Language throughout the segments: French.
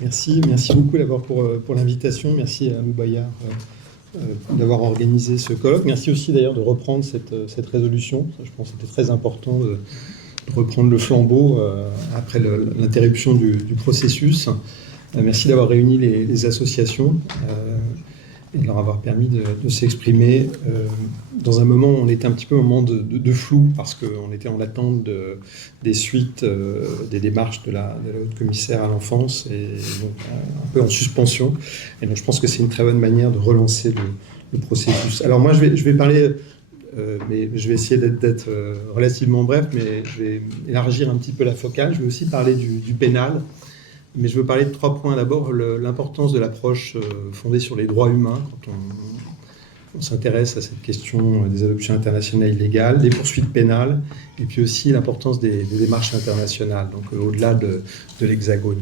Merci beaucoup d'abord pour l'invitation. Merci à Moubayar d'avoir organisé ce colloque. Merci aussi d'ailleurs de reprendre cette résolution. Je pense que c'était très important de reprendre le flambeau après l'interruption du processus. Merci d'avoir réuni les associations et de leur avoir permis de s'exprimer dans un moment où on était un petit peu au moment de flou, parce qu'on était en attente des suites des démarches de la haute-commissaire à l'enfance, et donc un peu en suspension. Et donc je pense que c'est une très bonne manière de relancer le processus. Alors moi, je vais parler, mais je vais essayer d'être relativement bref, mais je vais élargir un petit peu la focale. Je vais aussi parler du pénal. Mais je veux parler de 3 points. D'abord, l'importance de l'approche fondée sur les droits humains quand on s'intéresse à cette question des adoptions internationales illégales, des poursuites pénales, et puis aussi l'importance des démarches internationales, donc au-delà de l'Hexagone.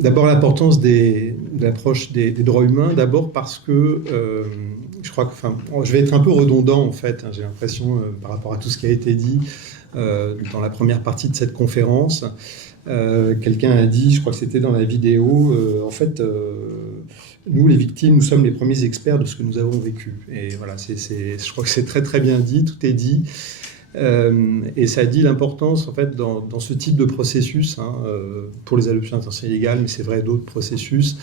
D'abord, l'importance de l'approche des droits humains, d'abord parce que je crois que, je vais être un peu redondant en fait, j'ai l'impression, par rapport à tout ce qui a été dit dans la première partie de cette conférence. Quelqu'un a dit, je crois que c'était dans la vidéo, en fait, nous les victimes, nous sommes les premiers experts de ce que nous avons vécu. Et voilà, je crois que c'est très très bien dit, tout est dit. Et ça dit l'importance, en fait, dans ce type de processus, pour les adoptions internationales illégales, mais c'est vrai d'autres processus,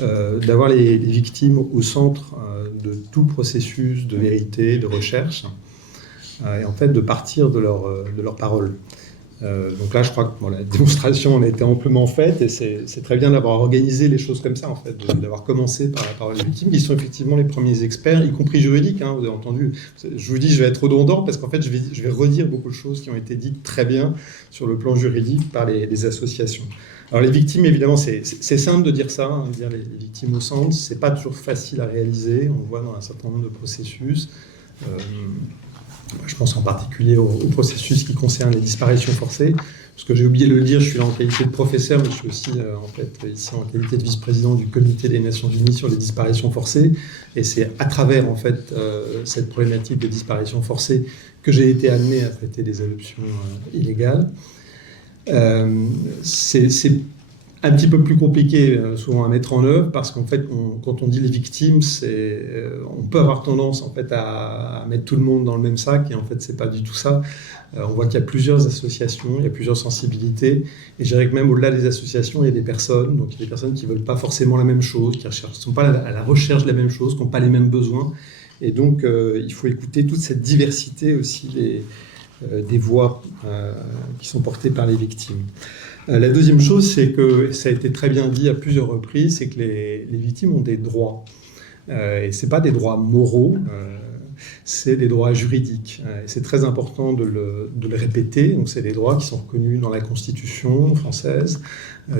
d'avoir les victimes au centre de tout processus de vérité, de recherche, et en fait de partir de leur parole. Donc là, je crois que la démonstration en a été amplement faite, et c'est très bien d'avoir organisé les choses comme ça, en fait, d'avoir commencé par la parole des victimes, qui sont effectivement les premiers experts, y compris juridiques. Vous avez entendu, je vous dis, je vais être redondant, parce qu'en fait, je vais redire beaucoup de choses qui ont été dites très bien sur le plan juridique par les associations. Alors les victimes, évidemment, c'est simple de dire ça, dire les victimes au centre, c'est pas toujours facile à réaliser, on le voit dans un certain nombre de processus. Je pense en particulier au processus qui concerne les disparitions forcées, parce que j'ai oublié de le dire, je suis là en qualité de professeur, mais je suis aussi en fait ici en qualité de vice-président du Comité des Nations Unies sur les disparitions forcées, et c'est à travers en fait cette problématique de disparition forcée que j'ai été amené à traiter des adoptions illégales. C'est un petit peu plus compliqué souvent à mettre en œuvre, parce qu'en fait, quand on dit les victimes, on peut avoir tendance en fait à mettre tout le monde dans le même sac, et en fait, c'est pas du tout ça. On voit qu'il y a plusieurs associations, il y a plusieurs sensibilités, et je dirais que même au-delà des associations, il y a des personnes, donc il y a des personnes qui veulent pas forcément la même chose, qui ne sont pas à la recherche de la même chose, qui n'ont pas les mêmes besoins, et donc il faut écouter toute cette diversité aussi des voix qui sont portées par les victimes. La deuxième chose, c'est que, ça a été très bien dit à plusieurs reprises, c'est que les victimes ont des droits. Et ce n'est pas des droits moraux, c'est des droits juridiques. Et c'est très important de le répéter. Donc, c'est des droits qui sont reconnus dans la Constitution française,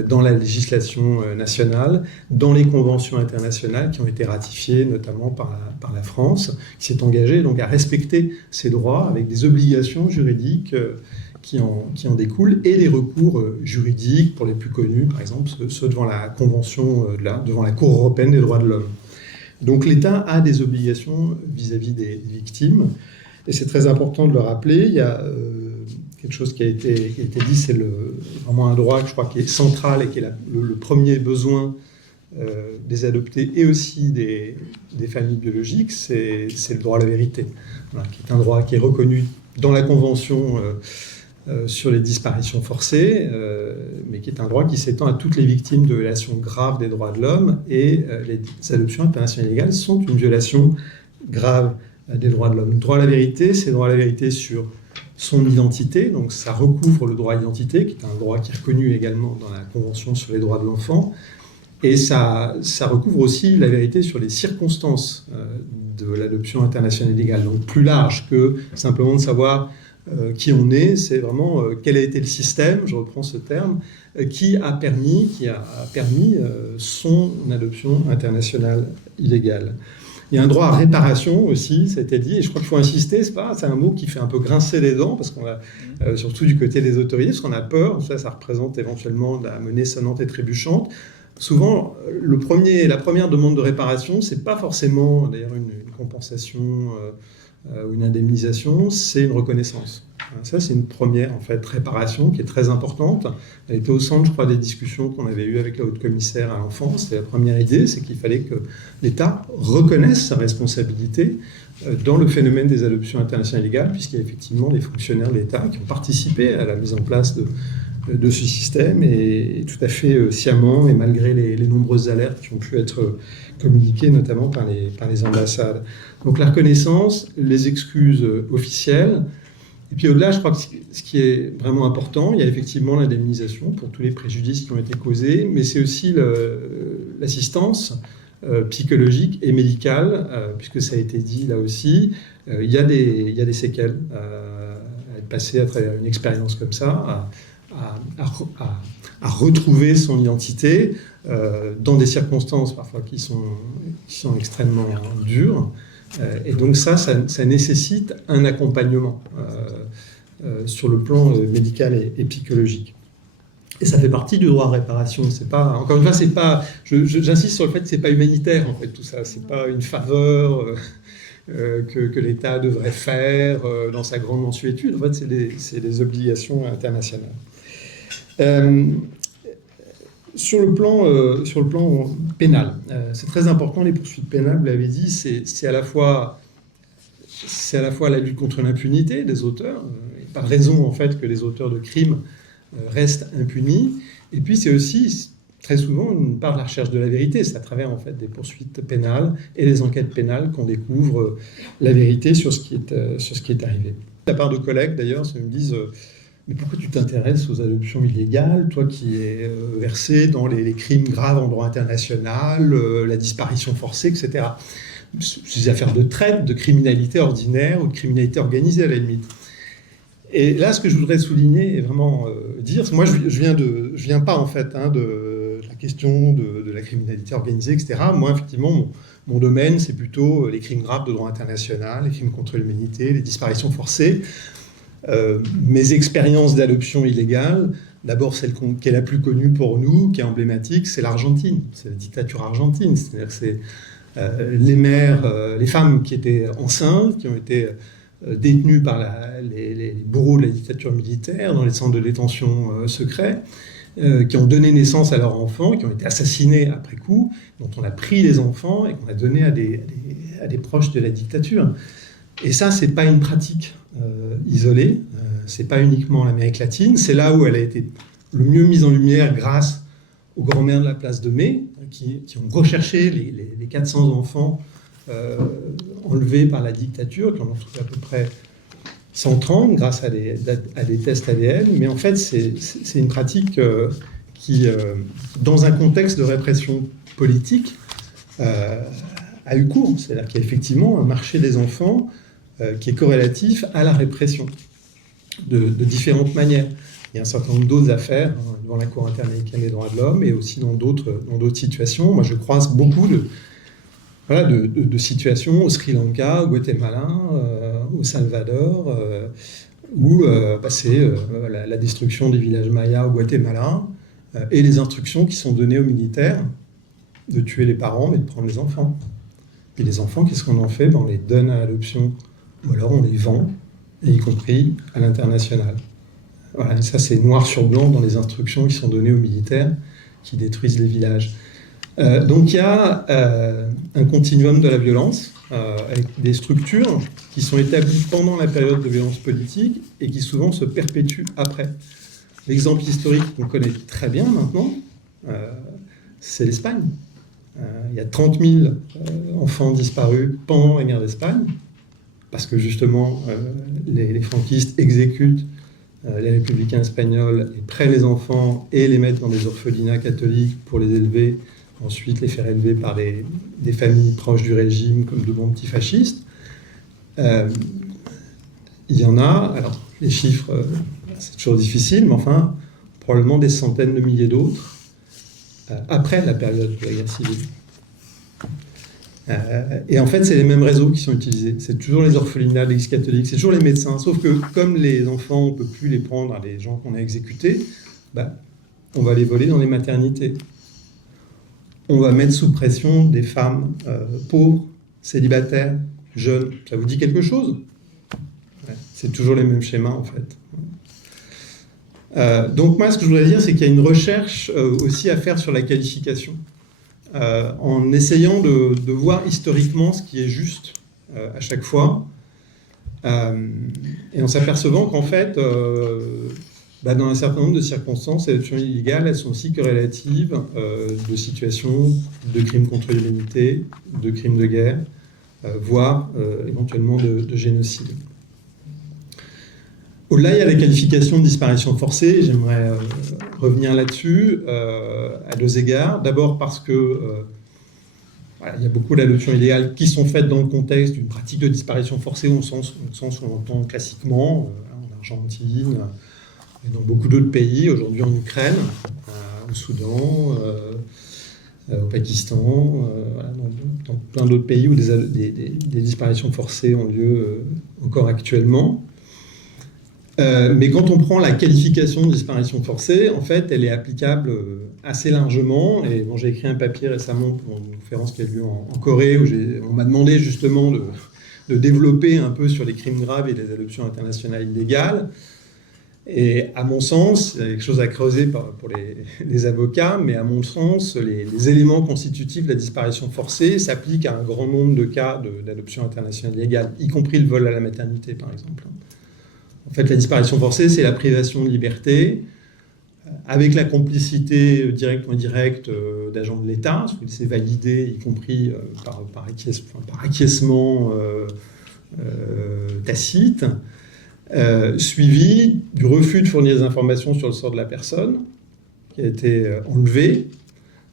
dans la législation nationale, dans les conventions internationales qui ont été ratifiées, notamment par la France, qui s'est engagée donc à respecter ces droits avec des obligations juridiques qui en découlent, et des recours juridiques pour les plus connus, par exemple ceux devant la Convention, devant la Cour européenne des droits de l'homme. Donc l'État a des obligations vis-à-vis des victimes, et c'est très important de le rappeler. Il y a quelque chose qui a été dit, c'est vraiment un droit que je crois qui est central et qui est le premier besoin des adoptés et aussi des familles biologiques, c'est le droit à la vérité, voilà, qui est un droit qui est reconnu dans la Convention sur les disparitions forcées, mais qui est un droit qui s'étend à toutes les victimes de violations graves des droits de l'homme, et les adoptions internationales illégales sont une violation grave des droits de l'homme. Le droit à la vérité, c'est le droit à la vérité sur son identité, donc ça recouvre le droit à l'identité, qui est un droit qui est reconnu également dans la Convention sur les droits de l'enfant, et ça recouvre aussi la vérité sur les circonstances de l'adoption internationale illégale, donc plus large que simplement de savoir qui on est, c'est vraiment quel a été le système, je reprends ce terme, qui a permis son adoption internationale illégale. Il y a un droit à réparation aussi, ça a été dit, et je crois qu'il faut insister, c'est un mot qui fait un peu grincer les dents, parce qu'on a, surtout du côté des autorités, parce qu'on a peur, ça représente éventuellement la monnaie sonnante et trébuchante. Souvent, la première demande de réparation, c'est pas forcément d'ailleurs une compensation ou une indemnisation, c'est une reconnaissance. Ça, c'est une première en fait, réparation qui est très importante. Elle était au centre, je crois, des discussions qu'on avait eues avec la haute-commissaire à l'enfance. Et la première idée, c'est qu'il fallait que l'État reconnaisse sa responsabilité dans le phénomène des adoptions internationales illégales, puisqu'il y a effectivement des fonctionnaires de l'État qui ont participé à la mise en place de ce système, et tout à fait sciemment, et malgré les nombreuses alertes qui ont pu être communiquées, notamment par les ambassades. Donc la reconnaissance, les excuses officielles, et puis au-delà, je crois que ce qui est vraiment important, il y a effectivement l'indemnisation pour tous les préjudices qui ont été causés, mais c'est aussi l'assistance psychologique et médicale, puisque ça a été dit là aussi, il y a des séquelles à être passé à travers une expérience comme ça, à retrouver son identité dans des circonstances parfois qui sont extrêmement dures. Et donc ça nécessite un accompagnement sur le plan médical et psychologique. Et ça fait partie du droit à réparation. C'est pas, encore une fois, c'est pas. J'insiste sur le fait que c'est pas humanitaire en fait tout ça. C'est pas une faveur que l'État devrait faire dans sa grande mensuétude. En fait, c'est des obligations internationales. Sur le plan pénal, c'est très important, les poursuites pénales, vous l'avez dit, c'est à la fois la lutte contre l'impunité des auteurs, et pas de raison en fait que les auteurs de crimes restent impunis, et puis c'est aussi très souvent une part de la recherche de la vérité, c'est à travers en fait des poursuites pénales et des enquêtes pénales qu'on découvre la vérité sur ce qui est arrivé. De la part de collègues d'ailleurs, ça me disent mais pourquoi tu t'intéresses aux adoptions illégales, toi qui es versé dans les crimes graves en droit international, la disparition forcée, etc. C'est des affaires de traite, de criminalité ordinaire ou de criminalité organisée à la limite. Et là, ce que je voudrais souligner et vraiment dire, moi je viens pas en fait de la question de la criminalité organisée, etc. Moi, effectivement, mon domaine, c'est plutôt les crimes graves de droit international, les crimes contre l'humanité, les disparitions forcées. Mes expériences d'adoption illégale, d'abord celle qui est la plus connue pour nous, qui est emblématique, c'est l'Argentine, c'est la dictature argentine. C'est-à-dire que c'est les mères, les femmes qui étaient enceintes, qui ont été détenues par les bourreaux de la dictature militaire dans les centres de détention secrets, qui ont donné naissance à leurs enfants, qui ont été assassinés après coup, dont on a pris les enfants et qu'on a donné à des proches de la dictature. Et ça, c'est pas une pratique isolée, c'est pas uniquement l'Amérique latine, c'est là où elle a été le mieux mise en lumière grâce aux grand-mères de la place de Mai, qui ont recherché les 400 enfants enlevés par la dictature, qui en ont trouvé à peu près 130 grâce à des tests ADN. Mais en fait, c'est une pratique qui, dans un contexte de répression politique, a eu cours. C'est-à-dire qu'il y a effectivement un marché des enfants qui est corrélatif à la répression de différentes manières. Il y a un certain nombre d'autres affaires devant la Cour interaméricaine des droits de l'homme et aussi dans d'autres situations. Moi, je croise beaucoup de situations au Sri Lanka, au Guatemala, au Salvador, où c'est la destruction des villages mayas au Guatemala et les instructions qui sont données aux militaires de tuer les parents mais de prendre les enfants. Puis les enfants, qu'est-ce qu'on en fait? On les donne à l'adoption ou alors on les vend, et y compris à l'international. Voilà, et ça c'est noir sur blanc dans les instructions qui sont données aux militaires qui détruisent les villages. Donc il y a un continuum de la violence avec des structures qui sont établies pendant la période de violence politique et qui souvent se perpétuent après. L'exemple historique qu'on connaît très bien maintenant, c'est l'Espagne. Il y a 30 000 enfants disparus pendant la guerre d'Espagne, parce que justement les franquistes exécutent les républicains espagnols et prennent les enfants et les mettent dans des orphelinats catholiques pour les élever, ensuite les faire élever par des familles proches du régime comme de bons petits fascistes. Il y en a, alors les chiffres, c'est toujours difficile, mais enfin, probablement des centaines de milliers d'autres après la période de la guerre civile. Et en fait, c'est les mêmes réseaux qui sont utilisés. C'est toujours les orphelinats, l'église catholique, c'est toujours les médecins. Sauf que comme les enfants, on ne peut plus les prendre à des gens qu'on a exécutés, on va les voler dans les maternités. On va mettre sous pression des femmes pauvres, célibataires, jeunes. Ça vous dit quelque chose? c'est toujours les mêmes schémas, en fait. Donc moi, ce que je voudrais dire, c'est qu'il y a une recherche aussi à faire sur la qualification, en essayant de voir historiquement ce qui est juste à chaque fois, et en s'apercevant qu'en fait, dans un certain nombre de circonstances, les adoptions illégales, elles sont aussi corrélatives de situations de crimes contre l'humanité, de crimes de guerre, voire éventuellement de génocide. Au-delà, il y a la qualification de disparition forcée. J'aimerais revenir là-dessus à deux égards. D'abord parce que il y a beaucoup d'adoptions illégales qui sont faites dans le contexte d'une pratique de disparition forcée au sens où on entend classiquement en Argentine et dans beaucoup d'autres pays, aujourd'hui en Ukraine, au Soudan, au Pakistan, dans plein d'autres pays où des disparitions forcées ont lieu encore actuellement. Mais quand on prend la qualification de disparition forcée, en fait, elle est applicable assez largement. Et bon, j'ai écrit un papier récemment pour une conférence qui a lieu en Corée, où on m'a demandé justement de développer un peu sur les crimes graves et les adoptions internationales illégales. Et à mon sens, il y a quelque chose à creuser pour les avocats, mais à mon sens, les éléments constitutifs de la disparition forcée s'appliquent à un grand nombre de cas d'adoption internationale illégale, y compris le vol à la maternité, par exemple. En fait, la disparition forcée, c'est la privation de liberté, avec la complicité directe ou indirecte d'agents de l'État, c'est validé, y compris par acquiescement tacite, suivi du refus de fournir des informations sur le sort de la personne qui a été enlevée,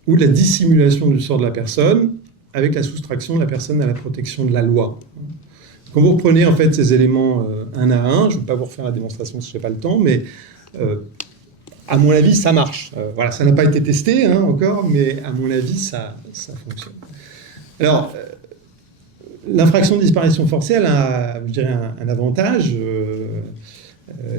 ou de la dissimulation du sort de la personne avec la soustraction de la personne à la protection de la loi. Quand vous reprenez en fait ces éléments un à un, je ne vais pas vous refaire la démonstration si je n'ai pas le temps, mais à mon avis, ça marche. Voilà, ça n'a pas été testé encore, mais à mon avis, ça fonctionne. Alors, l'infraction de disparition forcée, elle a, je dirais, un avantage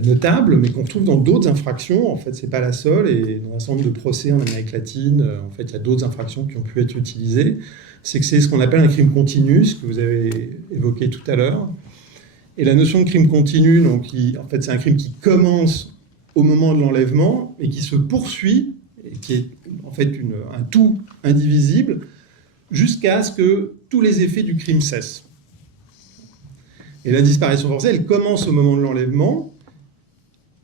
notable, mais qu'on retrouve dans d'autres infractions. En fait, c'est pas la seule, et dans un certain nombre de procès en Amérique latine, en fait, il y a d'autres infractions qui ont pu être utilisées. C'est que c'est ce qu'on appelle un crime continu, ce que vous avez évoqué tout à l'heure. Et la notion de crime continu, donc, en fait, c'est un crime qui commence au moment de l'enlèvement et qui se poursuit, et qui est en fait un tout indivisible, jusqu'à ce que tous les effets du crime cessent. Et la disparition forcée, elle commence au moment de l'enlèvement,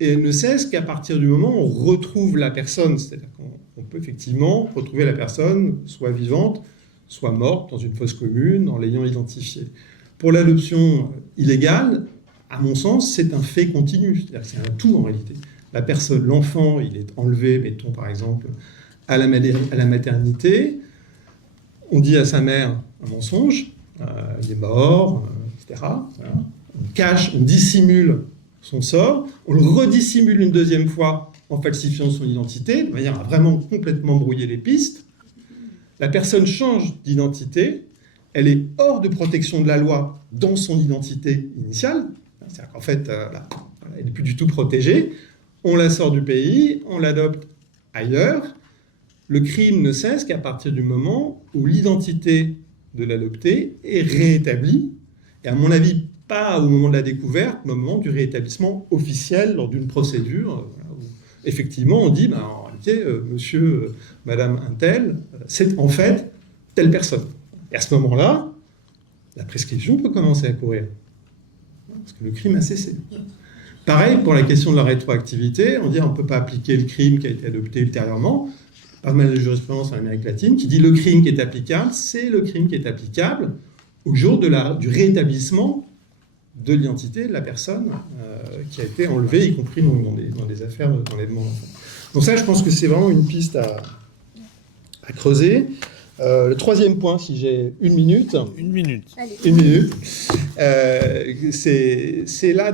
et elle ne cesse qu'à partir du moment où on retrouve la personne. C'est-à-dire qu'on peut effectivement retrouver la personne, soit vivante, soit morte dans une fosse commune, en l'ayant identifiée. Pour l'adoption illégale, à mon sens, c'est un fait continu. C'est-à-dire que c'est un tout en réalité. La personne, l'enfant, il est enlevé, mettons par exemple, à la maternité. On dit à sa mère un mensonge, il est mort, etc. Voilà. On cache, on dissimule son sort, on le redissimule une deuxième fois en falsifiant son identité, de manière à vraiment complètement brouiller les pistes. La personne change d'identité, elle est hors de protection de la loi dans son identité initiale, c'est-à-dire qu'en fait, elle n'est plus du tout protégée, on la sort du pays, on l'adopte ailleurs, le crime ne cesse qu'à partir du moment où l'identité de l'adopté est réétablie, et à mon avis, pas au moment de la découverte, mais au moment du rétablissement officiel lors d'une procédure, où effectivement on dit, en réalité, monsieur, madame untel, c'est en fait telle personne. Et à ce moment-là, la prescription peut commencer à courir, parce que le crime a cessé. Pareil pour la question de la rétroactivité, on dit on ne peut pas appliquer le crime qui a été adopté ultérieurement. Pas mal de jurisprudence en Amérique latine qui dit le crime qui est applicable, c'est le crime qui est applicable au jour du rétablissement de l'identité de la personne qui a été enlevée, y compris dans des affaires d'enlèvement d'enfants. Donc ça, je pense que c'est vraiment une piste à creuser. Le troisième point, si j'ai une minute. Une minute. Allez. Une minute. C'est là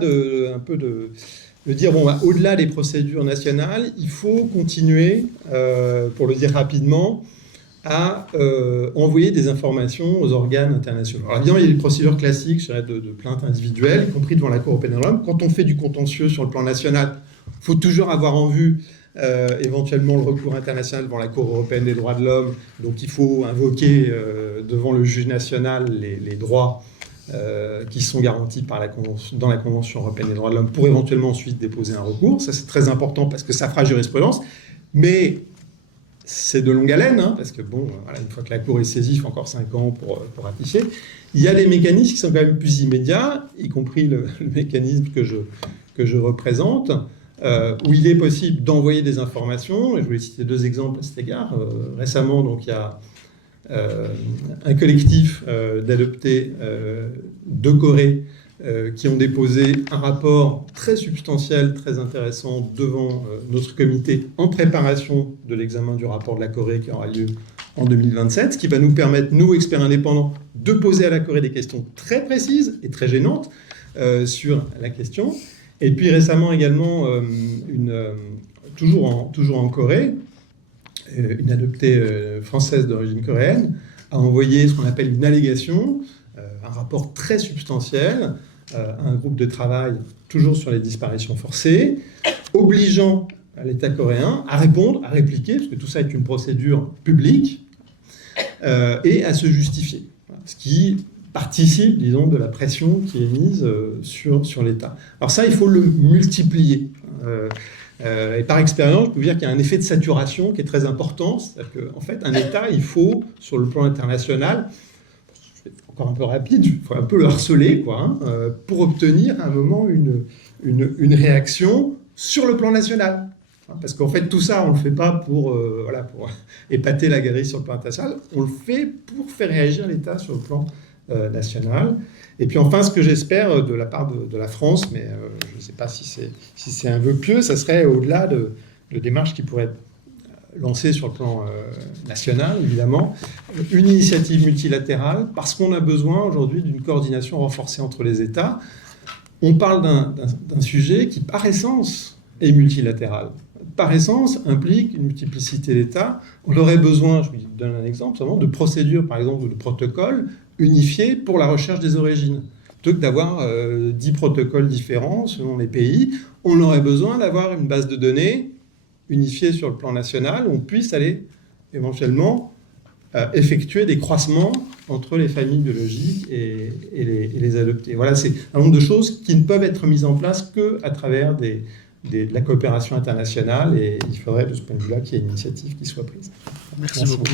un peu de dire, au-delà des procédures nationales, il faut continuer, pour le dire rapidement, à envoyer des informations aux organes internationaux. Alors évidemment, il y a des procédures classiques, je dirais, de plainte individuelle, y compris devant la Cour européenne de l'homme. Quand on fait du contentieux sur le plan national, il faut toujours avoir en vue éventuellement le recours international devant la Cour européenne des droits de l'homme. Donc il faut invoquer devant le juge national les droits qui sont garantis par dans la Convention européenne des droits de l'homme pour éventuellement ensuite déposer un recours. Ça, c'est très important parce que ça fera jurisprudence. Mais c'est de longue haleine, hein, parce que bon, voilà, une fois que la Cour est saisie, il faut encore 5 ans pour ratifier. Il y a des mécanismes qui sont quand même plus immédiats, y compris le mécanisme que je représente, où il est possible d'envoyer des informations. Et je voulais citer 2 exemples à cet égard. Récemment, donc, il y a un collectif d'adoptés de Corée qui ont déposé un rapport très substantiel, très intéressant devant notre comité en préparation de l'examen du rapport de la Corée qui aura lieu en 2027, ce qui va nous permettre, nous, experts indépendants, de poser à la Corée des questions très précises et très gênantes sur la question. Et puis récemment également, toujours en Corée, une adoptée française d'origine coréenne a envoyé ce qu'on appelle une allégation, un rapport très substantiel, à un groupe de travail toujours sur les disparitions forcées, obligeant l'État coréen à répondre, à répliquer, parce que tout ça est une procédure publique, et à se justifier. Ce qui participe, disons, de la pression qui est mise sur l'État. Alors ça, il faut le multiplier. Et par expérience, je peux vous dire qu'il y a un effet de saturation qui est très important. C'est-à-dire qu'en fait, un État, il faut, sur le plan international, je vais être encore un peu rapide, il faut un peu le harceler, quoi, hein, pour obtenir à un moment une réaction sur le plan national. Parce qu'en fait, tout ça, on ne le fait pas pour épater la galerie sur le plan international, on le fait pour faire réagir l'État sur le plan national. Et puis enfin, ce que j'espère de la part de la France, mais je ne sais pas si c'est un vœu pieux, ça serait au-delà de démarches qui pourraient être lancées sur le plan national, évidemment, une initiative multilatérale, parce qu'on a besoin aujourd'hui d'une coordination renforcée entre les États. On parle d'un sujet qui, par essence, est multilatéral. Par essence, implique une multiplicité d'États. On aurait besoin, je vous donne un exemple, de procédures, par exemple, ou de protocoles unifiés pour la recherche des origines. Plutôt que d'avoir 10 protocoles différents selon les pays, on aurait besoin d'avoir une base de données unifiée sur le plan national où on puisse aller éventuellement effectuer des croisements entre les familles biologiques et les adoptés. Voilà, c'est un nombre de choses qui ne peuvent être mises en place qu'à travers de la coopération internationale, et il faudrait de ce point de vue-là qu'il y ait une initiative qui soit prise. Merci beaucoup.